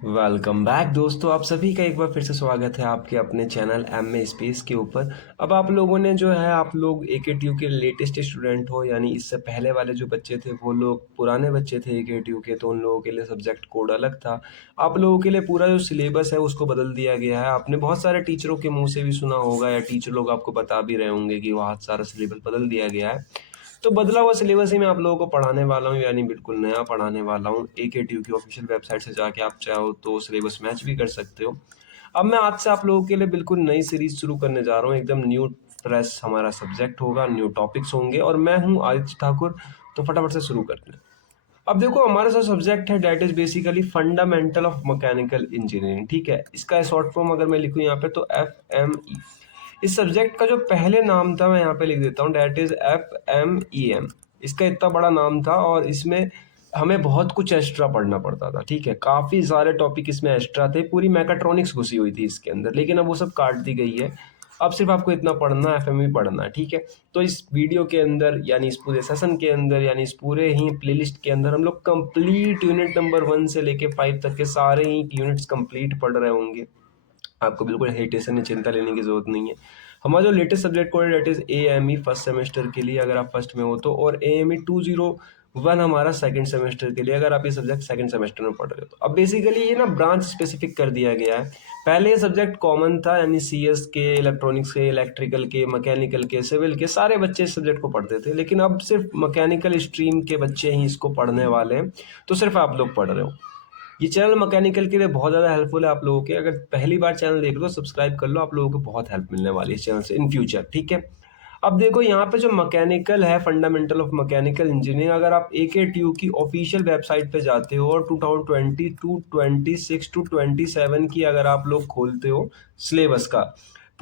Welcome back दोस्तों, आप सभी का एक बार फिर से स्वागत है आपके अपने चैनल एम ए स्पेस के ऊपर। अब आप लोगों ने जो है, आप लोग AKTU के लेटेस्ट स्टूडेंट हो, यानी इससे पहले वाले जो बच्चे थे वो लोग पुराने बच्चे थे AKTU के, तो उन लोगों के लिए सब्जेक्ट कोड अलग था। आप लोगों के लिए पूरा जो सिलेबस है उसको बदल दिया गया है। आपने बहुत सारे टीचरों के मुंह से भी सुना होगा, या टीचर लोग आपको बता भी रहे होंगे कि वहाँ सारा सिलेबस बदल दिया गया है। तो बदला हुआ सिलेबस ही मैं आप लोगों को पढ़ाने वाला हूँ, यानी बिल्कुल नया पढ़ाने वाला हूँ। AKTU की ऑफिशियल वेबसाइट से जाके आप चाहो तो सिलेबस मैच भी कर सकते हो। अब मैं आज से आप लोगों के लिए बिल्कुल नई सीरीज शुरू करने जा रहा हूँ। एकदम न्यू फ्रेश हमारा सब्जेक्ट होगा, न्यू टॉपिक्स होंगे, और मैं हूँ आदित्य ठाकुर। तो फटाफट से शुरू करते हैं। अब देखो, हमारा जो सब्जेक्ट है that is basically fundamental of mechanical engineering. ठीक है, इसका शॉर्ट फॉर्म अगर मैं लिखूँ यहाँ पे तो FME। इस सब्जेक्ट का जो पहले नाम था मैं यहाँ पे लिख देता हूँ, डेट इज FMEM। इसका इतना बड़ा नाम था और इसमें हमें बहुत कुछ एक्स्ट्रा पढ़ना पड़ता था। ठीक है, काफ़ी सारे टॉपिक इसमें एक्स्ट्रा थे, पूरी मैकाट्रॉनिक्स घुसी हुई थी इसके अंदर, लेकिन अब वो सब काट दी गई है। अब सिर्फ आपको इतना पढ़ना, FME पढ़ना है। ठीक है, तो इस वीडियो के अंदर, यानी इस पूरे सेशन के अंदर, यानी इस पूरे ही प्लेलिस्ट के अंदर हम लोग कंप्लीट यूनिट नंबर 1 से लेके 5 तक के सारे ही यूनिट्स कंप्लीट पढ़ रहे होंगे। आपको बिल्कुल हेटेशन या चिंता लेने की ज़रूरत नहीं है। हमारा जो लेटेस्ट सब्जेक्ट कोड है that is AME first semester के लिए, अगर आप फर्स्ट में हो तो, और AME 201 हमारा सेकंड सेमेस्टर के लिए, अगर आप ये सब्जेक्ट सेकंड सेमेस्टर में पढ़ रहे हो तो। अब बेसिकली ये ना ब्रांच स्पेसिफिक कर दिया गया है। पहले ये सब्जेक्ट कॉमन था, यानी CS के, इलेक्ट्रॉनिक्स के, इलेक्ट्रिकल के, मैकेनिकल के, सिविल के सारे बच्चे इस सब्जेक्ट को पढ़ते थे, लेकिन अब सिर्फ मैकेनिकल स्ट्रीम के बच्चे ही इसको पढ़ने वाले हैं। तो सिर्फ आप लोग पढ़ रहे हो। ये चैनल मैकेनिकल के लिए बहुत ज़्यादा हेल्पफुल है आप लोगों के। अगर पहली बार चैनल देख रहे हो, सब्सक्राइब कर लो, आप लोगों को बहुत हेल्प मिलने वाली है इस चैनल से इन फ्यूचर। ठीक है, अब देखो यहाँ पे जो मैकेनिकल है, फंडामेंटल ऑफ मैकेनिकल इंजीनियरिंग, अगर आप AKTU की ऑफिशियल वेबसाइट पे जाते हो और 2022, 26 टू 27 की अगर आप लोग खोलते हो सिलेबस का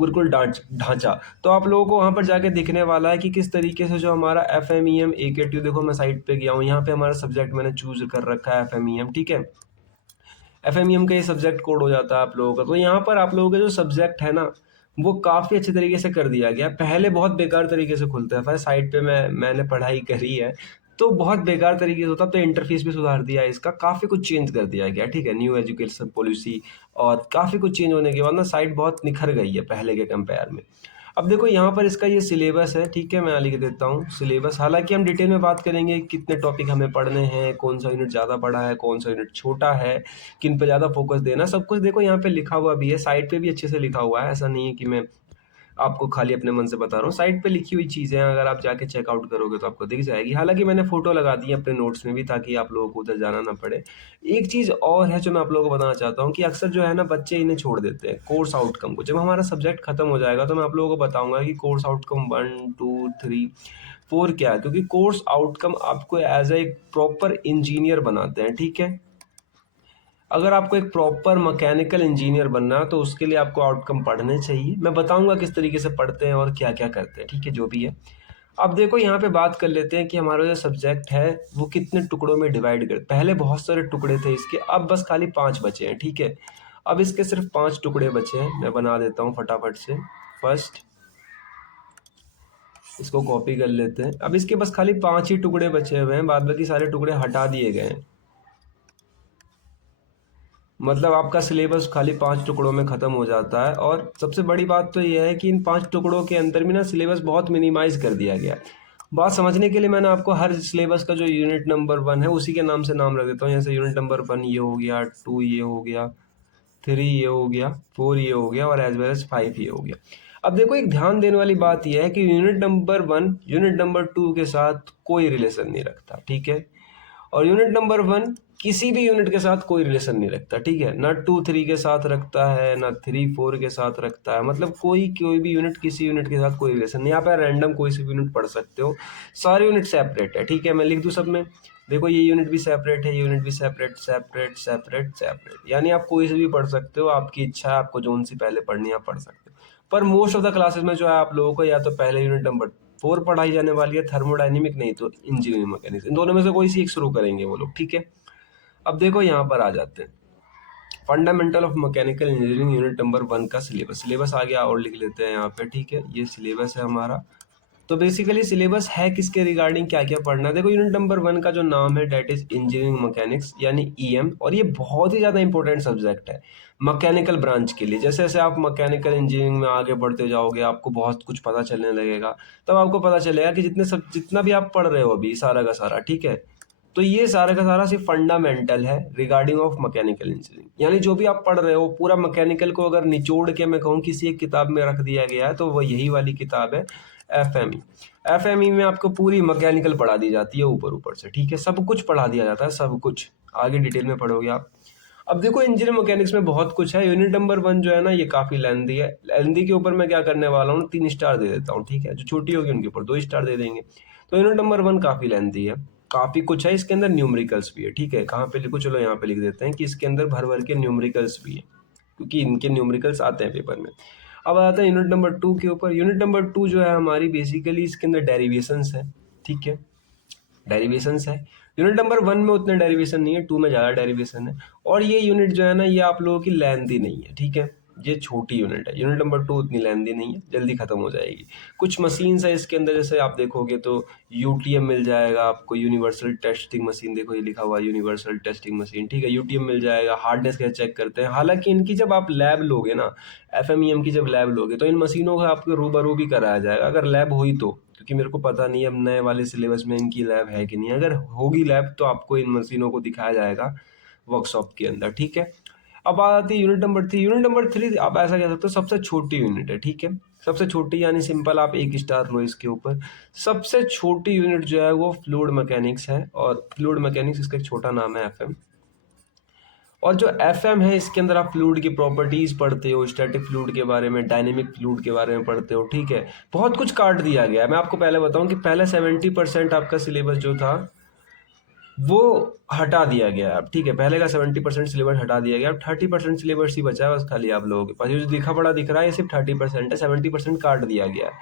बिल्कुल ढांचा, तो आप लोगों को वहाँ पर जाके दिखने वाला है कि किस तरीके से जो हमारा FMEM AKTU, देखो मैं साइट पे गया हूँ, यहाँ पे हमारा सब्जेक्ट मैंने चूज कर रखा है FMEM। ठीक है, FMEM का ये सब्जेक्ट कोड हो जाता है आप लोगों का। तो यहाँ पर आप लोगों का जो सब्जेक्ट है ना, वो काफ़ी अच्छे तरीके से कर दिया गया। पहले बहुत बेकार तरीके से खुलता था, साइट पे मैंने पढ़ाई करी है, तो बहुत बेकार तरीके से होता। तो इंटरफेस भी सुधार दिया है इसका, काफ़ी कुछ चेंज कर दिया गया। ठीक है, न्यू एजुकेशन पॉलिसी और काफ़ी कुछ चेंज होने के बाद ना साइट बहुत निखर गई है पहले के कंपेयर में। अब देखो यहाँ पर इसका ये सिलेबस है। ठीक है, मैं लिख देता हूँ सिलेबस। हालांकि हम डिटेल में बात करेंगे कितने टॉपिक हमें पढ़ने हैं, कौन सा यूनिट ज़्यादा बड़ा है, कौन सा यूनिट छोटा है, किन पे ज़्यादा फोकस देना, सब कुछ देखो यहाँ पे लिखा हुआ भी है, साइट पे भी अच्छे से लिखा हुआ है। ऐसा नहीं है कि मैं आपको खाली अपने मन से बता रहा हूँ, साइट पे लिखी हुई चीज़ें हैं, अगर आप जाके चेकआउट करोगे तो आपको दिख जाएगी। हालांकि मैंने फोटो लगा दी है अपने नोट्स में भी, ताकि आप लोगों को उधर जाना ना पड़े। एक चीज़ और है जो मैं आप लोगों को बताना चाहता हूँ, कि अक्सर जो है ना बच्चे इन्हें छोड़ देते हैं कोर्स आउटकम को। जब हमारा सब्जेक्ट खत्म हो जाएगा तो मैं आप लोगों को बताऊंगा कि कोर्स आउटकम 1, 2, 3, 4 क्या है, क्योंकि कोर्स आउटकम आपको एज ए प्रॉपर इंजीनियर बनाते हैं। ठीक है, अगर आपको एक प्रॉपर मैकेनिकल इंजीनियर बनना है तो उसके लिए आपको आउटकम पढ़ने चाहिए। मैं बताऊंगा किस तरीके से पढ़ते हैं और क्या क्या करते हैं। ठीक है, जो भी है। अब देखो यहाँ पे बात कर लेते हैं कि हमारा जो सब्जेक्ट है वो कितने टुकड़ों में डिवाइड कर। पहले बहुत सारे टुकड़े थे इसके, अब बस खाली 5 बचे हैं। ठीक है, अब इसके सिर्फ 5 टुकड़े बचे हैं। मैं बना देता हूँ फटाफट से। फर्स्ट, इसको कॉपी कर लेते हैं। अब इसके बस खाली 5 ही टुकड़े बचे हुए हैं, बाद बाकी सारे टुकड़े हटा दिए गए हैं। मतलब आपका सिलेबस खाली 5 टुकड़ों में ख़त्म हो जाता है। और सबसे बड़ी बात तो यह है कि इन 5 टुकड़ों के अंदर भी ना सिलेबस बहुत मिनिमाइज कर दिया गया है। बात समझने के लिए मैंने आपको हर सिलेबस का जो यूनिट नंबर 1 है उसी के नाम से नाम रख देता हूँ। जैसे यूनिट नंबर 1 ये हो गया, 2 ये हो गया, 3 ये हो गया, 4 ये हो गया, और एज वेल एज 5 ये हो गया। अब देखो, एक ध्यान देने वाली बात यह है कि यूनिट नंबर 1 यूनिट नंबर 2 के साथ कोई रिलेशन नहीं रखता। ठीक है, और यूनिट नंबर 1 किसी भी यूनिट के साथ कोई रिलेशन नहीं रखता। ठीक है, ना 2, 3 के साथ रखता है, ना 3, 4 के साथ रखता है। मतलब कोई भी यूनिट किसी यूनिट के साथ कोई रिलेशन नहीं। यहाँ पे रैंडम कोई सी भी यूनिट पढ़ सकते हो, सारे यूनिट सेपरेट है। ठीक है, मैं लिख दूँ सब में। देखो, ये यूनिट भी सेपरेट है, ये यूनिट भी सेपरेट, सेपरेट, सेपरेट, सेपरेट, यानी आप कोई से भी पढ़ सकते हो। आपकी इच्छा है, आपको जोन सी पहले पढ़नी है आप पढ़ सकते हो। पर मोस्ट ऑफ द क्लासेस में जो है आप लोगों को या तो पहले यूनिट नंबर 4 पढ़ाई जाने वाली है, थर्मोडाइनमिक, नहीं तो इंजीनियरिंग मैकेनिक्स, इन दोनों में से कोई सी एक शुरू करेंगे वो लोग। ठीक है, अब देखो यहाँ पर आ जाते हैं fundamental of mechanical engineering unit number 1 का सिलेबस। सिलेबस आ गया और लिख लेते हैं यहाँ पे। ठीक है, ये सिलेबस है हमारा। तो बेसिकली सिलेबस है किसके रिगार्डिंग क्या क्या पढ़ना है। देखो यूनिट नंबर 1 का जो नाम है डेट इज इंजीनियरिंग मैकेनिक्स यानी ईएम, और ये बहुत ही ज़्यादा इंपॉर्टेंट सब्जेक्ट है मैकेनिकल ब्रांच के लिए। जैसे जैसे आप मैकेनिकल इंजीनियरिंग में आगे बढ़ते जाओगे आपको बहुत कुछ पता चलने लगेगा, तब आपको पता चलेगा कि जितना भी आप पढ़ रहे हो अभी सारा का सारा, ठीक है, तो ये सारा का सारा सिर्फ फंडामेंटल है रिगार्डिंग ऑफ मैकेनिकल इंजीनियरिंग। यानी जो भी आप पढ़ रहे हो पूरा मैकेनिकल को अगर निचोड़ के मैं कहूँ किसी एक किताब में रख दिया गया है तो वो यही वाली किताब है एफएमई। एफएमई में आपको पूरी मैकेनिकल पढ़ा दी जाती है ऊपर ऊपर से, ठीक है, सब कुछ पढ़ा दिया जाता है, सब कुछ आगे डिटेल में पढ़ोगे आप। अब देखो इंजीनियरिंग मैकेनिक्स में बहुत कुछ है। यूनिट नंबर 1 जो है ना ये काफी लेंथी है। लेंथी के ऊपर मैं क्या करने वाला हूँ 3 स्टार दे देता हूँ, ठीक है, जो छोटी होगी उनके ऊपर 2 स्टार दे देंगे। तो यूनिट नंबर 1 काफी लेंथी है, काफी कुछ है इसके अंदर, न्यूमेरिकल्स भी है, ठीक है। कहाँ पे लिखो, चलो यहाँ पे लिख देते हैं कि इसके अंदर भर भर के न्यूमेरिकल्स भी है, क्योंकि इनके न्यूमेरिकल्स आते हैं पेपर में। अब आता है यूनिट नंबर 2 के ऊपर। यूनिट नंबर 2 जो है हमारी बेसिकली इसके अंदर डेरिवेशंस है, ठीक है, डेरिवेशंस है। यूनिट नंबर 1 में उतने डेरिवेशन नहीं है, 2 में ज़्यादा डेरिवेशन है। और ये यूनिट जो है ना ये आप लोगों की लेंथी नहीं है, ठीक है, ये छोटी यूनिट है। यूनिट नंबर 2 उतनी लेंथी नहीं है, जल्दी खत्म हो जाएगी। कुछ मशीन्स है इसके अंदर, जैसे आप देखोगे तो यूटीएम मिल जाएगा आपको, यूनिवर्सल टेस्टिंग मशीन, देखो ये लिखा हुआ है यूनिवर्सल टेस्टिंग मशीन, ठीक है, यूटीएम मिल जाएगा। हार्डनेस कैसे चेक करते हैं, हालांकि इनकी जब आप लैब लोगे ना, एफएमईएम की जब लैब लोगे तो इन मशीनों का आपको रूबरू भी कराया जाएगा, अगर लैब हुई तो, क्योंकि मेरे को पता नहीं है अब नए वाले सिलेबस में इनकी लैब है कि नहीं। अगर होगी लैब तो आपको इन मशीनों को दिखाया जाएगा वर्कशॉप के अंदर, ठीक है। अब बात आती है यूनिट नंबर 3। यूनिट नंबर 3 आप ऐसा कह सकते हो सबसे छोटी यूनिट है, ठीक है, सबसे छोटी, यानी सिंपल आप 1 स्टार लो इसके ऊपर। सबसे छोटी यूनिट जो है वो फ्लूइड मैकेनिक्स है, और फ्लूइड मैकेनिक्स इसका एक छोटा नाम है एफएम। और जो एफएम है इसके अंदर आप फ्लूइड की प्रॉपर्टीज पढ़ते हो, स्टैटिक फ्लूइड के बारे में, डायनेमिक फ्लूइड के बारे में पढ़ते हो, ठीक है। बहुत कुछ काट दिया गया है। मैं आपको पहले बताऊं कि पहले 70% आपका सिलेबस जो था वो हटा दिया गया है अब, ठीक है, पहले का 70% सिलेबस हटा दिया गया, अब 30% सिलेबस ही बचा है बस खाली आप लोगों के पास। ये जो लिखा पढ़ा दिख रहा है ये सिर्फ 30% है, 70% काट दिया गया है,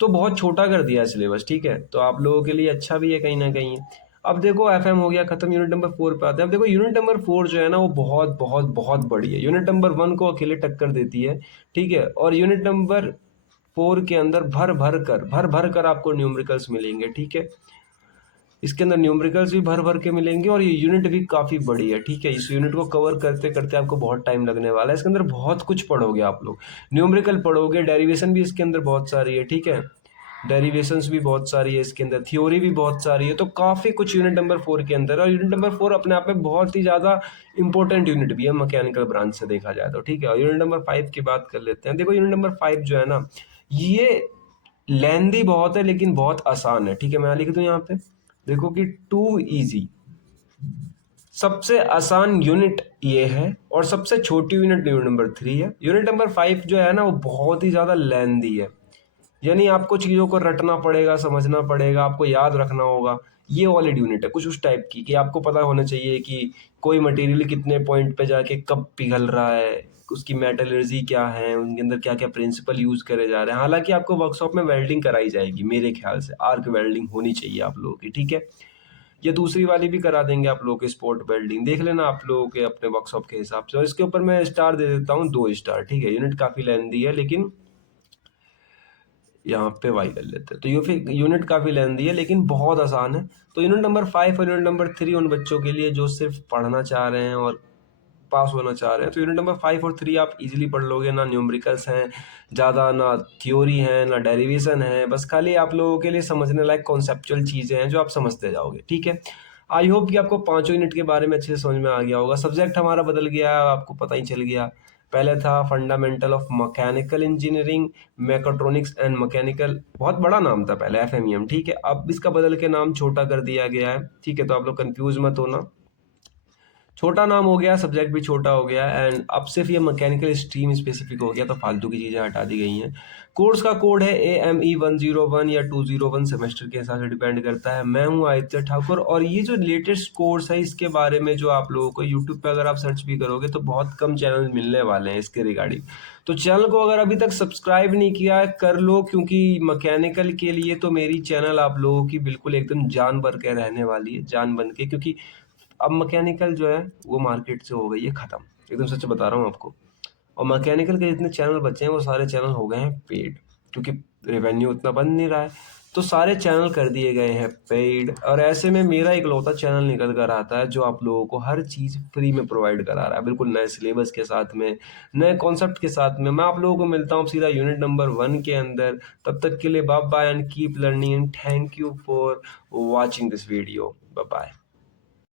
तो बहुत छोटा कर दिया है सिलेबस, ठीक है, तो आप लोगों के लिए अच्छा भी है कहीं ना कहीं। अब देखो एफएम हो गया खत्म, यूनिट नंबर 4 पे आते हैं। अब देखो यूनिट नंबर 4 जो है ना वो बहुत बहुत बहुत बड़ी है, यूनिट नंबर 1 को अकेले टक्कर देती है, ठीक है। और यूनिट नंबर 4 के अंदर भर भर कर आपको न्यूमेरिकल्स मिलेंगे, ठीक है, इसके अंदर न्यूमेरिकल्स भी भर भर के मिलेंगे, और ये यूनिट भी काफ़ी बड़ी है, ठीक है। इस यूनिट को कवर करते करते आपको बहुत टाइम लगने वाला है। इसके अंदर बहुत कुछ पढ़ोगे आप लोग, न्यूमेरिकल पढ़ोगे, डेरिवेशन भी इसके अंदर बहुत सारी है, ठीक है, डेरिवेशंस भी बहुत सारी है इसके अंदर, थ्योरी भी बहुत सारी है, तो काफ़ी कुछ यूनिट नंबर 4 के अंदर। और यूनिट नंबर 4 अपने आप में बहुत ही ज़्यादा इंपॉर्टेंट यूनिट भी है मैकेनिकल ब्रांच से देखा जाए तो, ठीक है। और यूनिट नंबर 5 की बात कर लेते हैं। देखो यूनिट नंबर 5 जो है ना ये लेंदी बहुत है लेकिन बहुत आसान है, ठीक है, मैं लिख दूं यहाँ पे, देखो कि टू इजी, सबसे आसान यूनिट ये है, और सबसे छोटी यूनिट यूनिट नंबर 3 है। यूनिट नंबर 5 जो है ना वो बहुत ही ज़्यादा लेंदी है, यानी आपको चीज़ों को रटना पड़ेगा, समझना पड़ेगा, आपको याद रखना होगा। ये वॉलिड यूनिट है कुछ उस टाइप की कि आपको पता होना चाहिए कि कोई मटेरियल कितने पॉइंट पे जाके कब पिघल रहा है, उसकी मेटलर्जी क्या है, उनके अंदर क्या क्या प्रिंसिपल यूज करे जा रहे हैं। हालांकि आपको वर्कशॉप में वेल्डिंग कराई जाएगी, मेरे ख्याल से आर्क वेल्डिंग होनी चाहिए आप लोगों की, ठीक है। ये दूसरी वाली भी करा देंगे आप लोगों के, स्पोर्ट वेल्डिंग देख लेना आप लोगों के अपने वर्कशॉप के हिसाब से। और इसके ऊपर मैं स्टार दे देता हूँ 2 स्टार, ठीक है, यूनिट काफ़ी लेंदी है लेकिन यहाँ पे वाई कर लेते हैं, तो फिर यूनिट काफ़ी लेंदी है लेकिन बहुत आसान है। तो यूनिट नंबर 5 और यूनिट नंबर 3 उन बच्चों के लिए जो सिर्फ पढ़ना चाह रहे हैं और पास होना चाह रहे हैं, तो यूनिट नंबर 5 और 3 आप इजीली पढ़ लोगे। ना न्यूमेरिकल्स हैं ज़्यादा, ना थ्योरी है, ना डेरिवेशन है, बस खाली आप लोगों के लिए समझने लायक कॉन्सेप्चुअल चीज़ें हैं जो आप समझते जाओगे, ठीक है। आई होप कि आपको पांचों यूनिट के बारे में अच्छे से समझ में आ गया होगा। सब्जेक्ट हमारा बदल गया है, आपको पता ही चल गया। पहले था fundamental of mechanical engineering, mechatronics and mechanical, बहुत बड़ा नाम था पहले एफएमईएम, ठीक है, अब इसका बदल के नाम छोटा कर दिया गया है, ठीक है, तो आप लोग कंफ्यूज मत होना। छोटा नाम हो गया, सब्जेक्ट भी छोटा हो गया, एंड अब सिर्फ ये मैकेनिकल स्ट्रीम स्पेसिफिक हो गया, तो फालतू की चीज़ें हटा दी गई हैं। कोर्स का कोड है AME101 या 201, सेमेस्टर के हिसाब से डिपेंड करता है। मैं हूँ आदित्य ठाकुर, और ये जो लेटेस्ट कोर्स है इसके बारे में जो आप लोगों को यूट्यूब पे अगर आप सर्च भी करोगे तो बहुत कम चैनल मिलने वाले हैं इसके रिगार्डिंग। तो चैनल को अगर अभी तक सब्सक्राइब नहीं किया है कर लो, क्योंकि मैकेनिकल के लिए तो मेरी चैनल आप लोगों की बिल्कुल एकदम जान भर के रहने वाली है, जान बन के, क्योंकि अब मैकेनिकल जो है वो मार्केट से हो गई है ख़त्म, एकदम सच बता रहा हूँ आपको। और मैकेनिकल के जितने चैनल बचे हैं वो सारे चैनल हो गए हैं पेड, क्योंकि रेवेन्यू उतना बन नहीं रहा है, तो सारे चैनल कर दिए गए हैं पेड। और ऐसे में मेरा इकलौता चैनल निकल कर आता है जो आप लोगों को हर चीज़ फ्री में प्रोवाइड करा रहा है, बिल्कुल नए सिलेबस के साथ में, नए कॉन्सेप्ट के साथ में। मैं आप लोगों को मिलता हूँ सीधा यूनिट नंबर 1 के अंदर। तब तक के लिए bye bye and keep learning and thank you for watching this video. Bye bye.